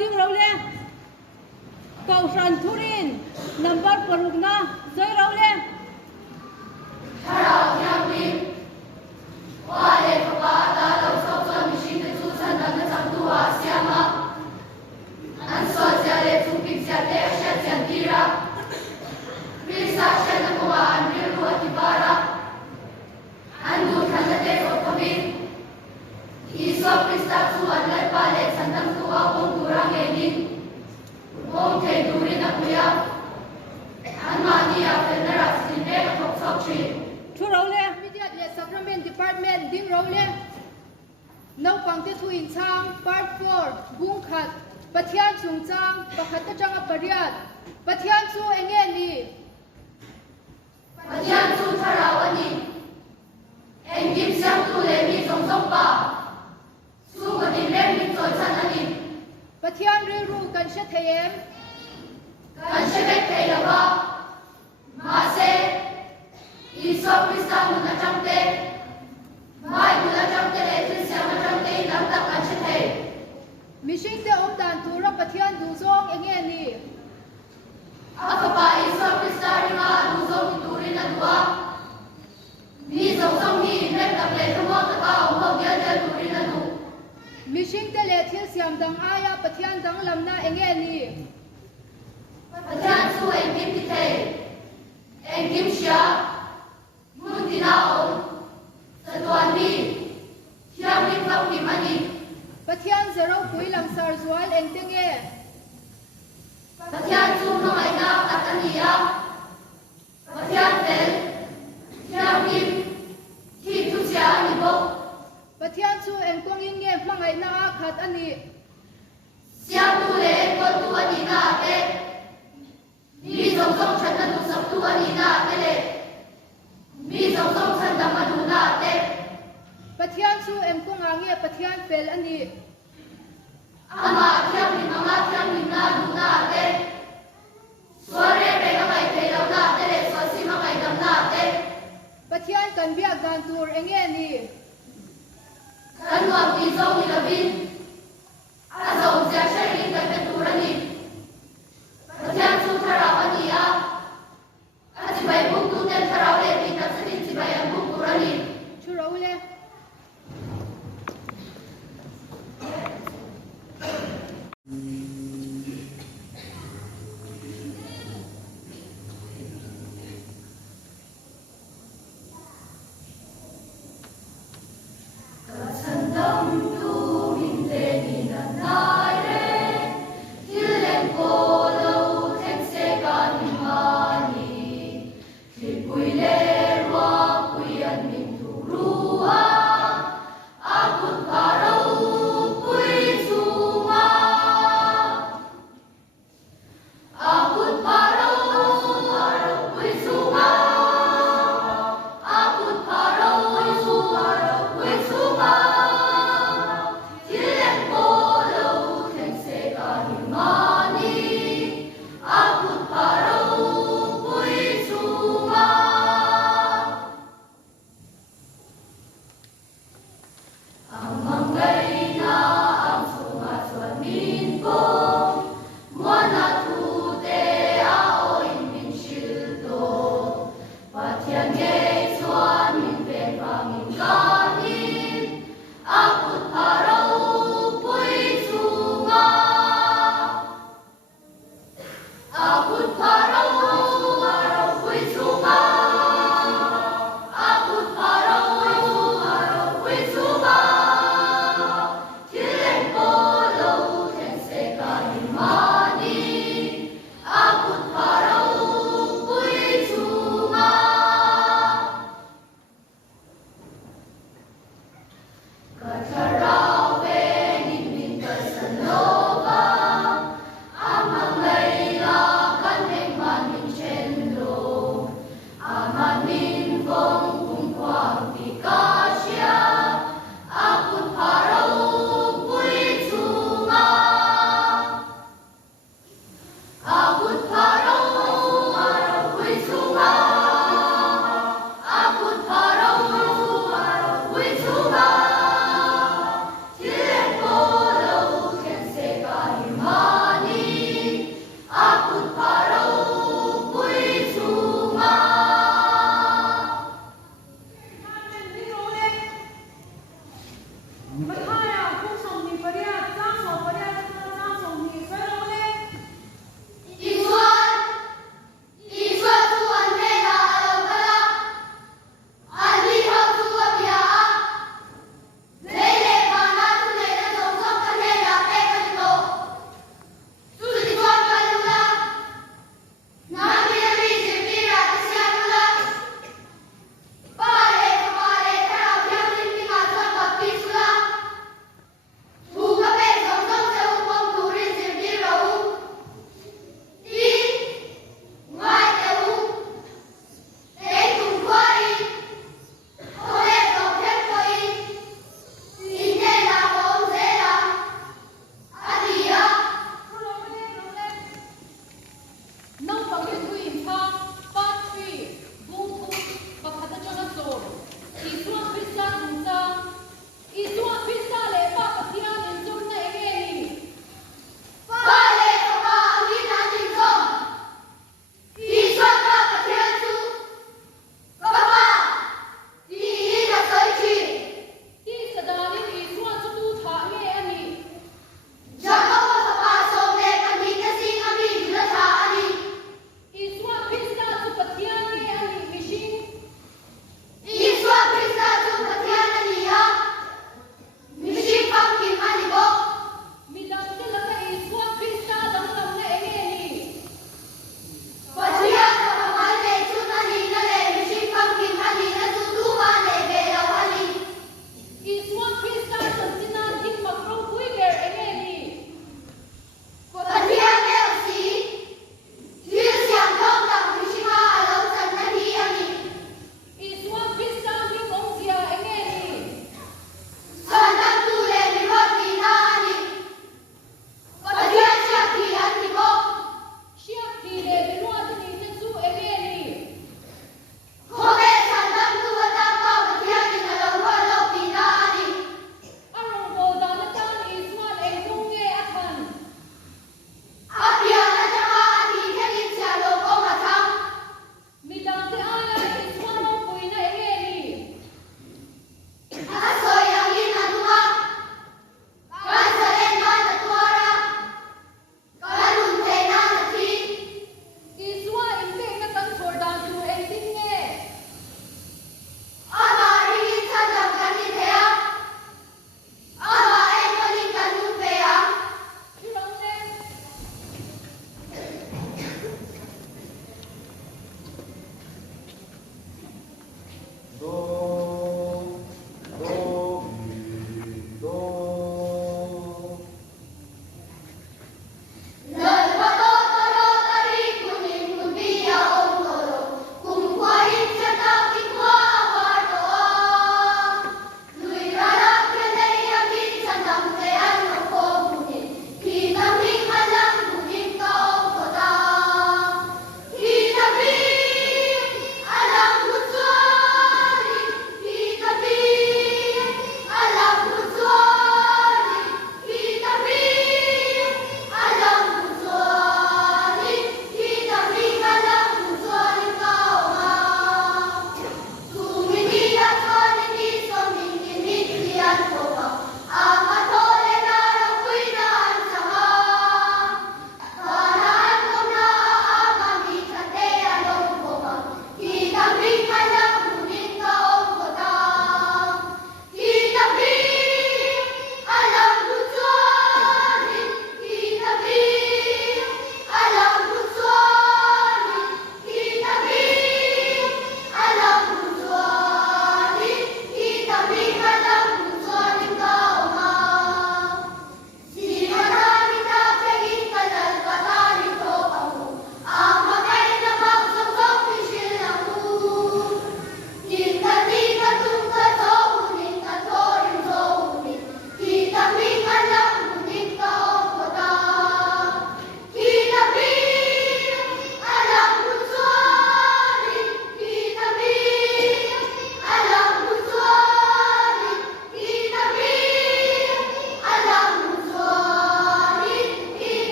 ding rau le cầu sàn thu rin number paruk na zoi rau le Harau yang bin wa le pa ta lo so so mi shin te chu san dan na chang tu wa siama an so ja le chu pi ja te sha chan tira pi sa sha na ko an ri ru ati bara an du than na te so ko bin Iso Krista chu an lai pa le chan tam tu wa bong tu ra nge ni bong the du ri na kuya an ma ni a fe na ra sin be ka thok sok chi thu rau le Immediate le Sacrament Department ding rau le no pang te thu in chang part 4 bung khat pathian chung chang pakhat ta chang a pariat pathian chu enge ni Pathian chu tharau ani en kim sang tu le mi song song pa su ko din le mi choi chan ani pathian ri ru kan she thayem kan she be thei la ba ma se Iso Krista mu na chang te mai mu na chang te le thil sia ma chang te lam tak kan she thei mishing te om dan tu ra pathian du zong enge ni akapa Iso Krista ri ma du zo mi tu ri na dua mi song song hi ne tak le thamo ta ka om ho dia dia tu ri na du mishing te le thil siam dang aya pathian dang lam na enge ni Pathian chu en kim ti thei en kim sia mun ti na om sa tuan mi thiam lim phang mi mani pathian zero pui lam sar zual eng tenge Pathian chu no ai na at ani ya Pathian tel thiam lim thi tu sia ani bo pathian chu eng kong in nge hmangai na a khat ani